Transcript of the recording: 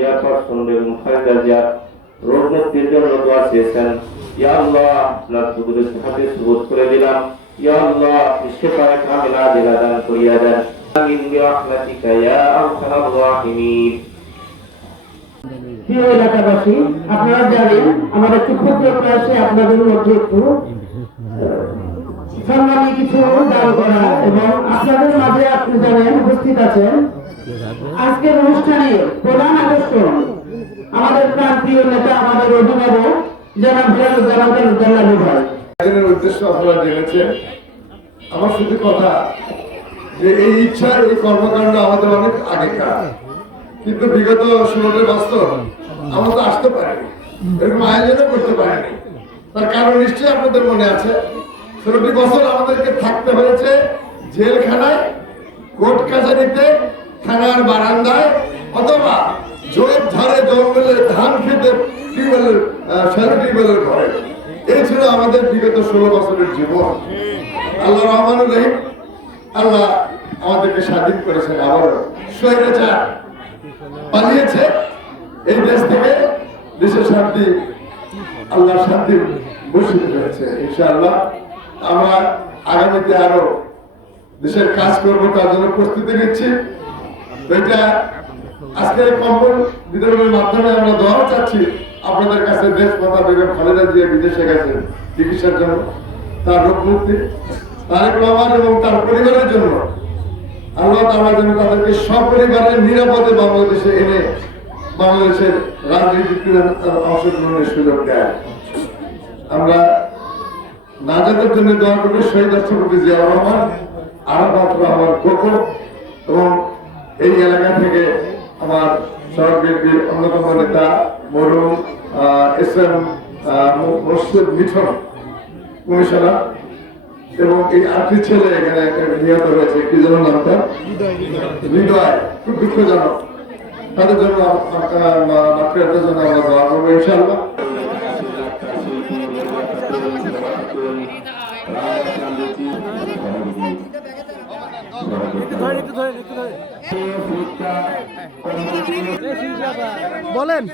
জিয়াত শুনবে এবং খালেদা জিয়া রোগ মুক্তির জন্য দোয়া চেয়েছেন ইয়া আল্লাহ, আপনার দুগুলো হাতে সুবোধ করে দিলাম। ইয়া আল্লাহ ইশফায়ে কামিলা দিলা দান করিয়া দেন। আমিন বিরহমাতিকা ইয়া আরহামার রাহিমিন। প্রিয় এলাকাবাসী, আপনারা জানেন আমার একটু ক্ষুদ্র প্রয়াসে আপনাদের মধ্যে একটু সম্মানী কিছু দান করা এবং আপনাদের মাঝে আপনি জানেন উপস্থিত আছেন আজকের অনুষ্ঠানে প্রধান আকর্ষণ আমাদের প্রান্তীয় নেতা আমাদের অভিভাবক জনাব হেলাল জানাবি ভাই উদ্দেশ্য আপনারা জেনেছেন। আমার শুধু কথা যে এই ইচ্ছা এই কর্মকাণ্ড আমাদের অনেক আগেকার। কিন্তু বিগত ষোলোটি বছর আমরা তো আসতে পারিনি। এরকম আয়োজনও করতে পারিনি। তার কারণ নিশ্চয়ই আপনাদের মনে আছে ষোলোটি বছর আমাদেরকে থাকতে হয়েছে জেলখানায় কোর্ট কাছারিতে থানার বারান্দায় অথবা জোর ধারে জঙ্গলে ধান খেতে টিউবওয়েলের শ্যালো টিউবওয়েলের ঘরে। এই ছিল আমাদের বিগত ষোলো বছরের জীবন। আল্লাহ রহমান রহিম। আল্লাহ আমাদেরকে স্বাধীন করেছেন আবারও। স্বৈরাচার পালিয়েছে এই দেশ থেকে। দেশের শান্তি আল্লাহর শান্তি বসিত হয়েছে, ইনশাআল্লাহ। আমরা আগামীতে আরও দেশের কাজ করব, তার জন্য প্রস্তুতি নিচ্ছি। এটা আজকে কম্বল বিতরণের মাধ্যমে আমরা দোয়াও চাচ্ছি আপনাদের কাছে দেশ মাতা বেগম খালেদা জিয়া বিদেশে গেছেন চিকিৎসার জন্য, তার রোগ মুক্তি, তারেক রহমান এবং তার পরিবারের জন্য। আল্লাহ তাআলা যেন তাদেরকে সপরিবারে নিরাপদে বাংলাদেশে এনে বাংলাদেশের রাজনীতিতে অংশগ্রহণের সুযোগ দেয়। আমরা নাজাদের জন্য দোয়া করবে, শহীদ রহমান, আরাফাত রহমান কোকো এবং এই এলাকা থেকে আমার সড়ক বিএনপির অন্যতম নেতা মরুম এস এম মসজিদ মিঠন কমিশনার এবং এই আটটি ছেলে এখানে নিহত হয়েছে। কি যেন নামটা? হৃদয়। খুব দুঃখজনক। তাদের জন্য মাতৃত্বের জন্য আমরা দোয়া করব, ইনশাআল্লাহ। বলেন।